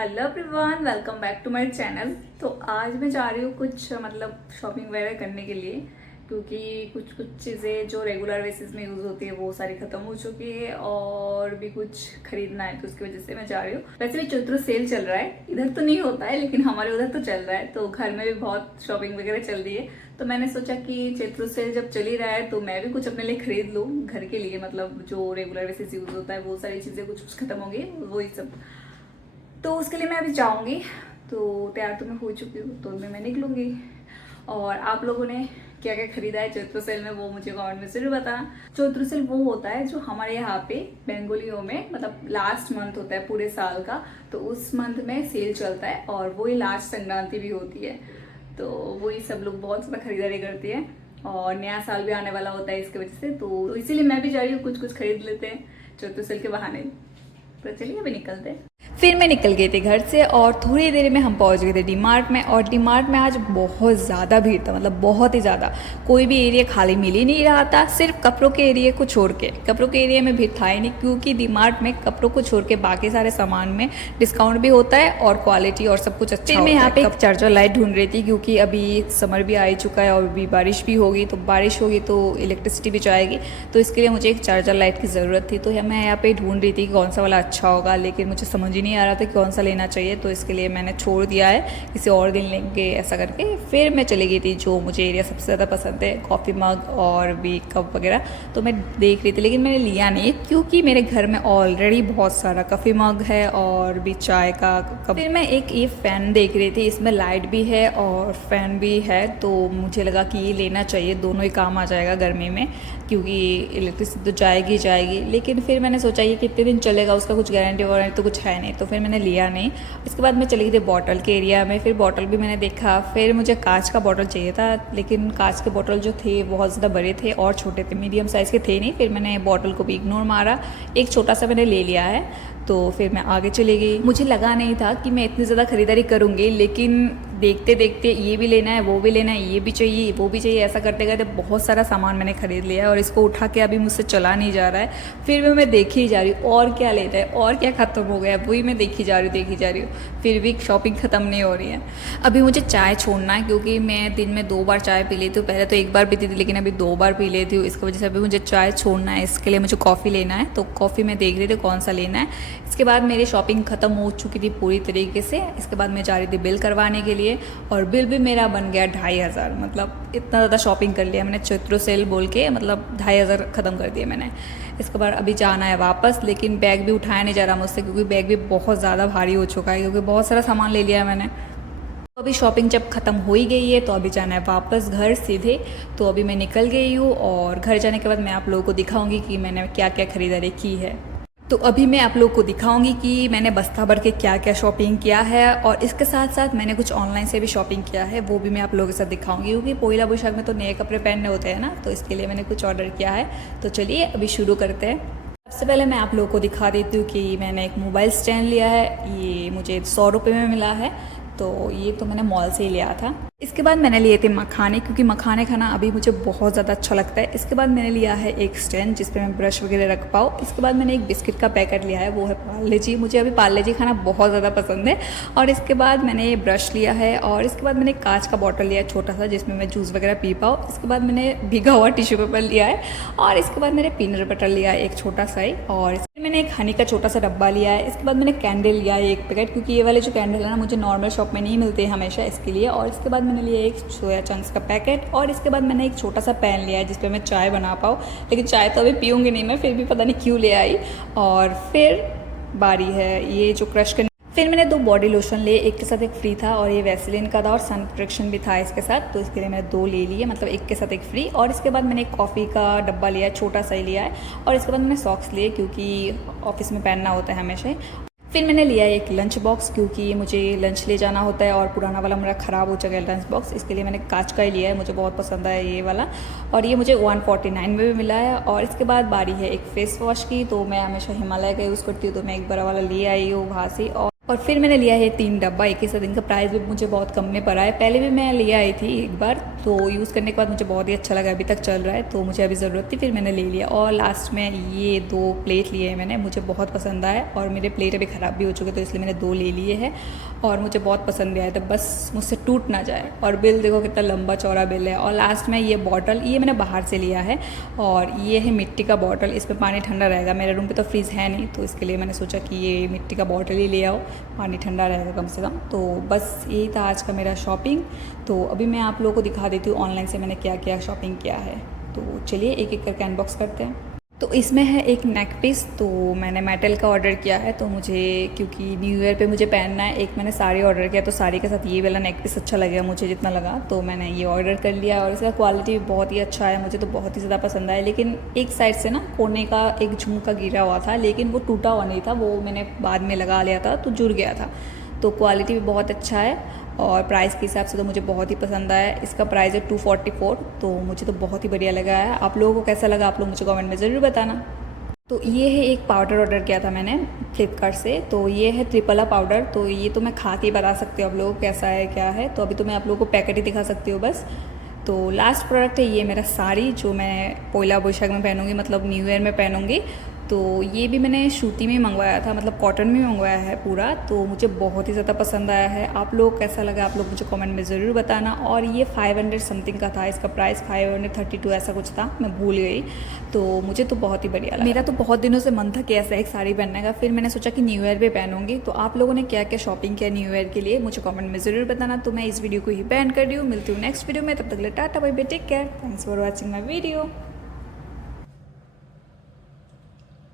Hello everyone, welcome back to my channel. तो आज मैं जा रही हूँ कुछ शॉपिंग वगैरह करने के लिए, क्योंकि कुछ कुछ चीज़ें जो रेगुलर बेसिस में यूज़ होती है वो सारी ख़त्म हो चुकी है और भी कुछ खरीदना है, तो उसकी वजह से मैं जा रही हूँ। वैसे भी चैत्र सेल चल रहा है, इधर तो नहीं होता है लेकिन हमारे उधर तो चल रहा है, तो घर में भी बहुत शॉपिंग वगैरह चल रही है। तो मैंने सोचा कि चैत्र सेल जब चल ही रहा है तो मैं भी कुछ अपने लिए खरीद लूँ घर के लिए, मतलब जो रेगुलर बेसिस यूज़ होता है वो सारी चीज़ें कुछ कुछ खत्म हो गई, वही सब। तो उसके लिए मैं अभी जाऊंगी। तो तैयार तो मैं हो चुकी हूँ, तो मैं निकलूंगी। और आप लोगों ने क्या क्या खरीदा है चैत्र सेल में वो मुझे कमेंट में जरूर बताना। चैत्र सेल वो होता है जो हमारे यहाँ पे बंगालियों में मतलब लास्ट मंथ होता है पूरे साल का, तो उस मंथ में सेल चलता है और वही लास्ट संक्रांति भी होती है। तो वही सब लोग बहुत ज़्यादा खरीदारी करती है और नया साल भी आने वाला होता है इसकी वजह से, तो इसीलिए मैं भी जा रही हूँ, कुछ कुछ खरीद लेते हैं चैत्र सेल के बहाने। तो चलिए अभी निकलते हैं। फिर मैं निकल गई थी घर से और थोड़ी देर में हम पहुंच गए थे डी मार्ट में। और डी मार्ट में आज बहुत ज़्यादा भीड़ था, मतलब बहुत ही ज़्यादा। कोई भी एरिया खाली मिल ही नहीं रहा था, सिर्फ कपड़ों के एरिया को छोड़ के। कपड़ों के एरिया में भीड़ था ही नहीं, क्योंकि डी मार्ट में कपड़ों को छोड़ के बाकी सारे सामान में डिस्काउंट भी होता है और क्वालिटी और सब कुछ अच्छा। फिर मैं यहाँ पे एक चार्जर लाइट ढूंढ रही थी, क्योंकि अभी समर भी आ ही चुका है और अभी बारिश भी होगी, तो बारिश होगी तो इलेक्ट्रिसिटी भी जाएगी, तो इसके लिए मुझे एक चार्जर लाइट की ज़रूरत थी। तो मैं यहाँ पे ढूंढ रही थी कौन सा वाला अच्छा होगा, लेकिन मुझे समझ ही नहीं आ रहा था कौन सा लेना चाहिए, तो इसके लिए मैंने छोड़ दिया है, किसी और दिन लेंगे ऐसा करके। फिर मैं चली गई थी जो मुझे एरिया सबसे ज़्यादा पसंद है, कॉफ़ी मग और भी कप वगैरह। तो मैं देख रही थी लेकिन मैंने लिया नहीं, क्योंकि मेरे घर में ऑलरेडी बहुत सारा कॉफ़ी मग है और भी चाय का कप। फिर मैं एक ये फ़ैन देख रही थी, इसमें लाइट भी है और फ़ैन भी है, तो मुझे लगा कि ये लेना चाहिए, दोनों ही काम आ जाएगा गर्मी में, क्योंकि इलेक्ट्रिसिटी तो जाएगी जाएगी। लेकिन फिर मैंने सोचा ये कितने दिन चलेगा, उसका कुछ गारंटी वारंटी तो कुछ है नहीं, तो फिर मैंने लिया नहीं। इसके बाद मैं चली गई थी बॉटल के एरिया में। फिर बॉटल भी मैंने देखा, फिर मुझे कांच का बॉटल चाहिए था, लेकिन कांच के बॉटल जो थे बहुत ज़्यादा बड़े थे और छोटे थे, मीडियम साइज़ के थे नहीं। फिर मैंने बॉटल को भी इग्नोर मारा, एक छोटा सा मैंने ले लिया है। तो फिर मैं आगे चली गई। मुझे लगा नहीं था कि मैं इतनी ज़्यादा खरीदारी करूँगी, लेकिन देखते देखते ये भी लेना है, वो भी लेना है, ये भी चाहिए, वो भी चाहिए, ऐसा करते करते बहुत सारा सामान मैंने खरीद लिया है और इसको उठा के अभी मुझसे चला नहीं जा रहा है। फिर भी मैं देखी जा रही हूँ और क्या लेना है और क्या ख़त्म हो गया है, वही मैं देखी जा रही हूँ, फिर भी शॉपिंग ख़त्म नहीं हो रही है। अभी मुझे चाय छोड़ना है, क्योंकि मैं दिन में 2 बार चाय पी लेती हूँ। पहले तो 1 बार पीती थी, लेकिन अभी 2 बार पी लेती हूँ, इसकी वजह से अभी मुझे चाय छोड़ना है। इसके लिए मुझे कॉफ़ी लेना है, तो कॉफ़ी मैं देख रही थी कौन सा लेना है। इसके बाद मेरी शॉपिंग ख़त्म हो चुकी थी पूरी तरीके से। इसके बाद मैं जा रही थी बिल करवाने के लिए, और बिल भी मेरा बन गया 2500। मतलब इतना ज़्यादा शॉपिंग कर लिया मैंने चैत्र सेल बोल के, मतलब 2500 ख़त्म कर दिए मैंने। इसके बाद अभी जाना है वापस, लेकिन बैग भी उठाया नहीं जा रहा मुझसे, क्योंकि बैग भी बहुत ज़्यादा भारी हो चुका है, क्योंकि बहुत सारा सामान ले लिया है मैंने। तो अभी शॉपिंग जब ख़त्म हो ही गई है, तो अभी जाना है वापस घर सीधे। तो अभी मैं निकल गई हूँ और घर जाने के बाद मैं आप लोगों को दिखाऊंगी कि मैंने क्या क्या खरीदारी की है। तो अभी मैं आप लोगों को दिखाऊंगी कि मैंने बस्ता भर के क्या क्या शॉपिंग किया है, और इसके साथ साथ मैंने कुछ ऑनलाइन से भी शॉपिंग किया है, वो भी मैं आप लोगों के साथ दिखाऊंगी, क्योंकि पोइला बोईशाख में तो नए कपड़े पहनने होते हैं ना, तो इसके लिए मैंने कुछ ऑर्डर किया है। तो चलिए अभी शुरू करते हैं। सबसे पहले मैं आप लोगों को दिखा देती हूँ कि मैंने एक मोबाइल स्टैंड लिया है, ये मुझे 100 रुपये में मिला है, तो ये तो मैंने मॉल से ही लिया था। इसके बाद मैंने लिए थे मखाने, क्योंकि मखाने खाना अभी मुझे बहुत ज़्यादा अच्छा लगता है। इसके बाद मैंने लिया है एक स्टैंड जिस पे मैं ब्रश वगैरह रख पाऊँ। इसके बाद मैंने एक बिस्किट का पैकेट लिया है, वो है पार्ले जी। मुझे अभी पार्ले जी खाना बहुत ज़्यादा पसंद है। और इसके बाद मैंने ये ब्रश लिया है, और इसके बाद मैंने कांच का बॉटल लिया है छोटा सा, जिसमें मैं जूस वगैरह पी पाऊँ। इसके बाद मैंने भीगा हुआ टिश्यू पेपर लिया है, और इसके बाद मैंने पीनट बटर लिया है एक छोटा सा ही, और मैंने एक हनी का छोटा सा डब्बा लिया है। इसके बाद मैंने कैंडल लिया है एक पैकेट, क्योंकि ये वाले जो कैंडल है ना मुझे नॉर्मल शॉप में नहीं मिलते हमेशा, इसके लिए। और इसके बाद मैंने लिया एक सोया चंक्स का पैकेट, और इसके बाद मैंने एक छोटा सा पैन लिया है जिस पे मैं चाय बना पाऊँ, लेकिन चाय तो अभी पीऊँगी नहीं मैं, फिर भी पता नहीं क्यों ले आई। और फिर बारी है ये जो क्रश करने। फिर मैंने 2 बॉडी लोशन लिए, एक के साथ एक फ्री था, और ये वैसलीन का था, और सन प्रोटेक्शन भी था इसके साथ, तो इसके लिए मैंने 2 ले लिए, मतलब एक के साथ एक फ्री। और इसके बाद मैंने एक कॉफ़ी का डब्बा लिया है, छोटा सा ही लिया है। और इसके बाद मैंने सॉक्स लिए, क्योंकि ऑफिस में पहनना होता है हमेशा। फिर मैंने लिया एक लंच बॉक्स, क्योंकि मुझे लंच ले जाना होता है, और पुराना वाला मेरा ख़राब हो चुका है लंच बॉक्स, इसके लिए मैंने कांच का ही लिया है, मुझे बहुत पसंद आया ये वाला। और ये मुझे 149 में भी मिला है। और इसके बाद बारी है एक फ़ेस वॉश की, तो मैं हमेशा हिमालय का यूज़ करती हूँ, तो मैं एक बड़ा वाला ले आई हूँ वहाँ से। और फिर मैंने लिया है 3 डब्बा एक ही साथ। इनका प्राइस भी मुझे बहुत कम में पड़ा है। पहले भी मैं ले आई थी एक बार, तो यूज़ करने के बाद मुझे बहुत ही अच्छा लगा, अभी तक चल रहा है, तो मुझे अभी ज़रूरत थी, फिर मैंने ले लिया। और लास्ट में ये 2 प्लेट लिए हैं मैंने, मुझे बहुत पसंद आए, और मेरे प्लेट अभी ख़राब भी हो चुके, तो इसलिए मैंने 2 ले लिए हैं और मुझे बहुत पसंद भी आया, तो बस मुझसे टूट ना जाए। और बिल देखो कितना लंबा चौड़ा बिल है। और लास्ट में ये बॉटल, ये मैंने बाहर से लिया है, और ये है मिट्टी का बॉटल, इसमें पानी ठंडा रहेगा। मेरे रूम पे तो फ्रिज है नहीं, तो इसके लिए मैंने सोचा कि ये मिट्टी का बॉटल ही ले आओ, पानी ठंडा रहेगा कम से कम। तो बस यही था आज का मेरा शॉपिंग। तो अभी मैं आप लोगों को दिखा देती हूँ ऑनलाइन से मैंने क्या क्या शॉपिंग किया है। तो चलिए एक एक करके अनबॉक्स करते हैं। तो इसमें है एक नेक पीस, तो मैंने मेटल का ऑर्डर किया है, तो मुझे क्योंकि न्यू ईयर पे मुझे पहनना है। एक मैंने साड़ी ऑर्डर किया, तो साड़ी के साथ ये वाला नेक पीस अच्छा लगेगा मुझे, जितना लगा, तो मैंने ये ऑर्डर कर लिया। और इसका क्वालिटी भी बहुत ही अच्छा है, मुझे तो बहुत ही ज़्यादा पसंद आया। लेकिन एक साइड से ना कोने का एक झुमका गिरा हुआ था, लेकिन वो टूटा हुआ नहीं था, वो मैंने बाद में लगा लिया था तो जुड़ गया था। तो क्वालिटी भी बहुत अच्छा है, और प्राइस के हिसाब से तो मुझे बहुत ही पसंद आया। इसका प्राइस है 244, तो मुझे तो बहुत ही बढ़िया लगा है। आप लोगों को कैसा लगा, आप लोग मुझे कमेंट में ज़रूर बताना। तो ये है एक पाउडर ऑर्डर किया था मैंने फ्लिपकार्ट से, तो ये है त्रिपला पाउडर। तो ये तो मैं खा के बता सकती हूँ आप लोगों को कैसा है क्या है, तो अभी तो मैं आप लोगों को पैकेट ही दिखा सकती हूँ बस। तो लास्ट प्रोडक्ट है ये मेरा साड़ी, जो मैं पोइला बोईशाख में पहनूंगी, मतलब न्यू ईयर में पहनूंगी। तो ये भी मैंने सूती में मंगवाया था, मतलब कॉटन में मंगवाया है पूरा, तो मुझे बहुत ही ज़्यादा पसंद आया है। आप लोग कैसा लगा, आप लोग मुझे कमेंट में ज़रूर बताना। और ये 500 समथिंग का था, इसका प्राइस 532 ऐसा कुछ था, मैं भूल गई। तो मुझे तो बहुत ही बढ़िया लगा। मेरा तो बहुत दिनों से मन था कि ऐसा एक साड़ी पहनने का, फिर मैंने सोचा कि न्यू ईयर पे पहनूंगी। तो आप लोगों ने क्या क्या शॉपिंग किया न्यू ईयर के लिए, मुझे कमेंट में ज़रूर बताना। तो मैं इस वीडियो को ही बैंड कर रही हूँ, मिलती हूँ नेक्स्ट वीडियो में, तब तक के लिए tata bye bye, take care, thanks for watching my video.